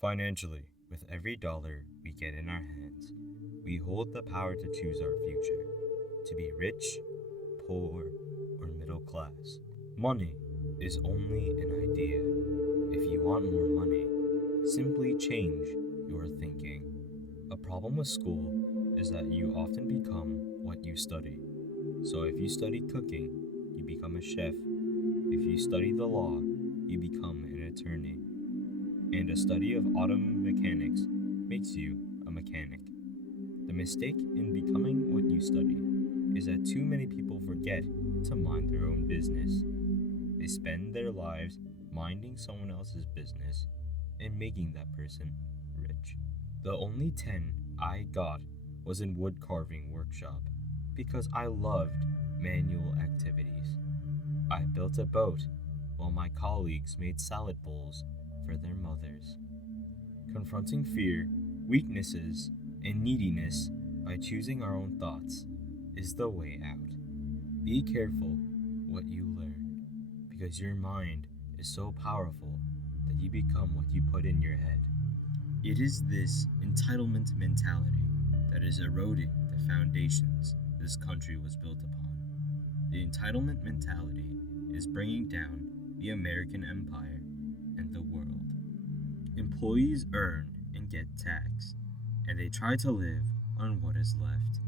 Financially, with every dollar we get in our hands, we hold the power to choose our future, to be rich, poor, or middle class. Money is only an idea. If you want more money, simply change your thinking. A problem with school is that you often become what you study. So if you study cooking, you become a chef. If you study the law, you become an attorney. And a study of auto mechanics makes you a mechanic. The mistake in becoming what you study is that too many people forget to mind their own business. They spend their lives minding someone else's business and making that person rich. The only 10 I got was in wood carving workshop because I loved manual activities. I built a boat while my colleagues made salad bowls for their mothers. Confronting fear, weaknesses, and neediness by choosing our own thoughts is the way out. Be careful what you learn, because your mind is so powerful that you become what you put in your head. It is this entitlement mentality that is eroding the foundations this country was built upon. The entitlement mentality is bringing down the American empire and the world. Employees earn and get taxed, and they try to live on what is left.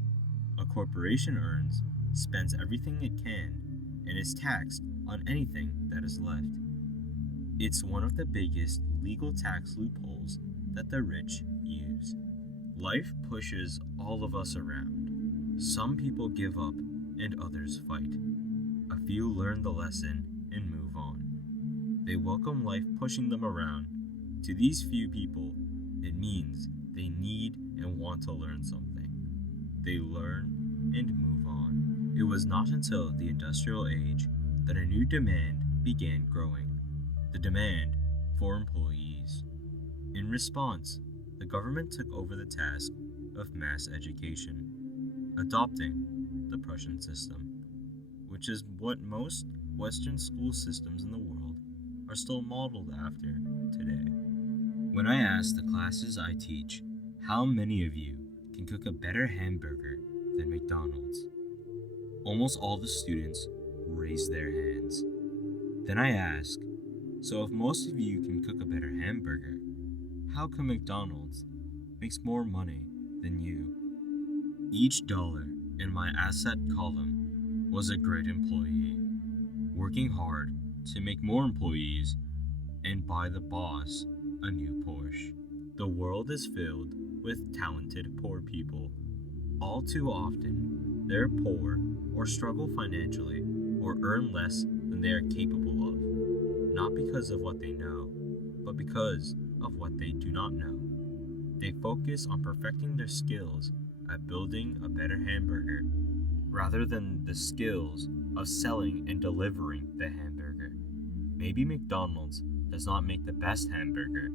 A corporation earns, spends everything it can, and is taxed on anything that is left. It's one of the biggest legal tax loopholes that the rich use. Life pushes all of us around. Some people give up and others fight. A few learn the lesson and move on. They welcome life pushing them around. To these few people, it means they need and want to learn something. They learn and move on. It was not until the industrial age that a new demand began growing, the demand for employees. In response, the government took over the task of mass education, adopting the Prussian system, which is what most Western school systems in the world are still modeled after today. When I ask the classes I teach, how many of you can cook a better hamburger than McDonald's? Almost all the students raise their hands. Then I ask, so if most of you can cook a better hamburger, how come McDonald's makes more money than you? Each dollar in my asset column was a great employee, working hard to make more employees and buy the boss a new Porsche. The world is filled with talented poor people. All too often, they're poor or struggle financially or earn less than they are capable of, not because of what they know, but because of what they do not know. They focus on perfecting their skills at building a better hamburger rather than the skills of selling and delivering the hamburger. Maybe McDonald's does not make the best hamburger,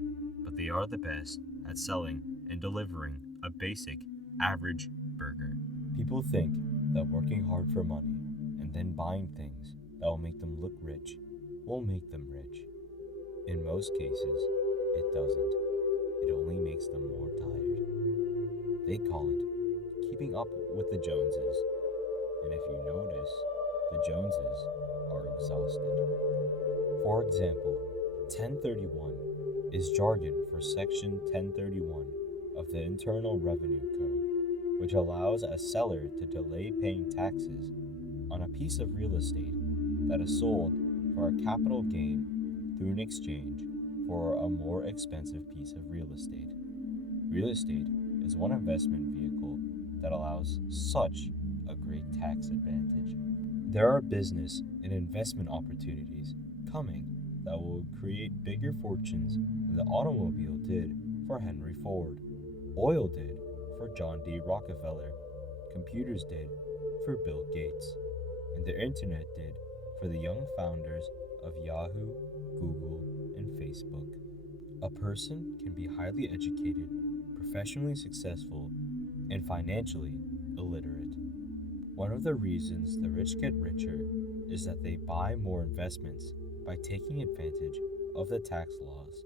but they are the best at selling and delivering a basic, average burger. People think that working hard for money and then buying things that will make them look rich will make them rich. In most cases, it doesn't. It only makes them more tired. They call it keeping up with the Joneses. And if you notice, the Joneses are exhausted. For example, 1031 is jargon for Section 1031 of the Internal Revenue Code, which allows a seller to delay paying taxes on a piece of real estate that is sold for a capital gain through an exchange for a more expensive piece of real estate. Real estate is one investment vehicle that allows such a great tax advantage. There are business and investment opportunities coming that will create bigger fortunes than the automobile did for Henry Ford, oil did for John D. Rockefeller, computers did for Bill Gates, and the internet did for the young founders of Yahoo, Google, and Facebook. A person can be highly educated, professionally successful, and financially illiterate. One of the reasons the rich get richer is that they buy more investments by taking advantage of the tax laws.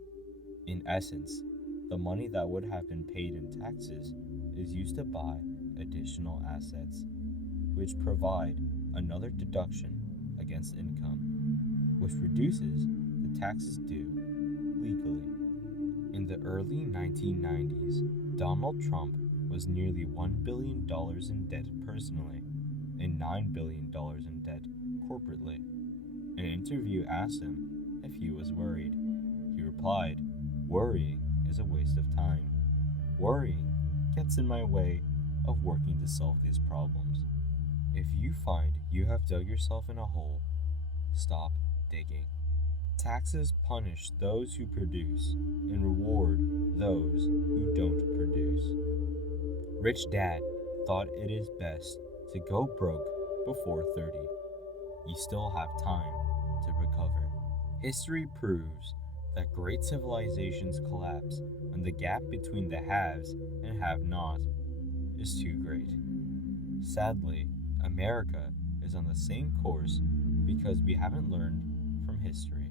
In essence, The money that would have been paid in taxes is used to buy additional assets, which provide another deduction against income, which reduces the taxes due legally. In the early 1990s, Donald Trump was nearly $1 billion in debt personally and $9 billion in debt corporately. An interview asked him if he was worried. He replied, "Worrying is a waste of time. Worrying gets in my way of working to solve these problems." If you find you have dug yourself in a hole, stop digging. Taxes punish those who produce and reward those who don't produce. Rich Dad thought it is best to go broke before 30. You still have time to recover. History proves that great civilizations collapse when the gap between the haves and have-nots is too great. Sadly, America is on the same course because we haven't learned from history.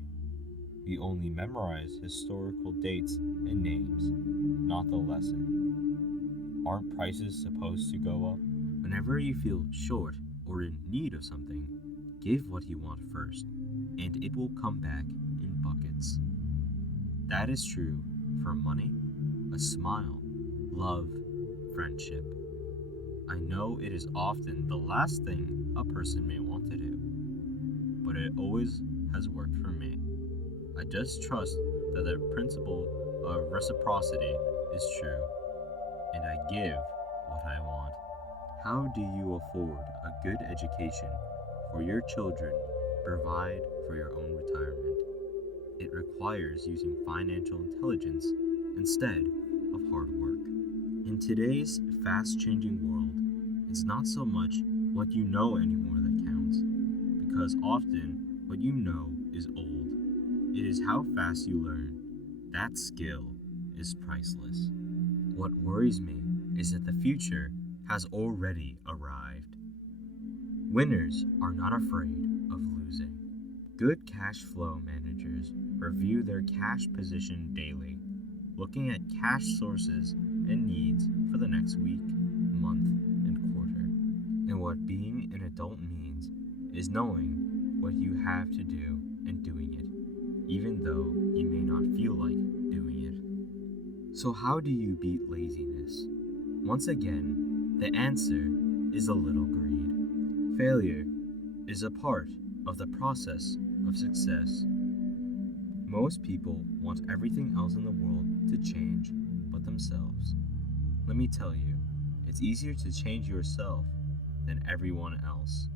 We only memorize historical dates and names, not the lesson. Aren't prices supposed to go up? Whenever you feel short or in need of something, give what you want first, and it will come back in buckets. That is true for money, a smile, love, friendship. I know it is often the last thing a person may want to do, but it always has worked for me. I just trust that the principle of reciprocity is true, and I give what I want. How do you afford a good education for your children, provide for your own retirement? It requires using financial intelligence instead of hard work. In today's fast-changing world, it's not so much what you know anymore that counts, because often what you know is old. It is how fast you learn. That skill is priceless. What worries me is that the future has already arrived. Winners are not afraid of losing. Good cash flow managers review their cash position daily, looking at cash sources and needs for the next week, month, and quarter. And what being an adult means is knowing what you have to do and doing it, even though you may not feel like doing it. So how do you beat laziness? Once again, the answer is a little greed. Failure is a part of the process of success. Most people want everything else in the world to change but themselves. Let me tell you, it's easier to change yourself than everyone else.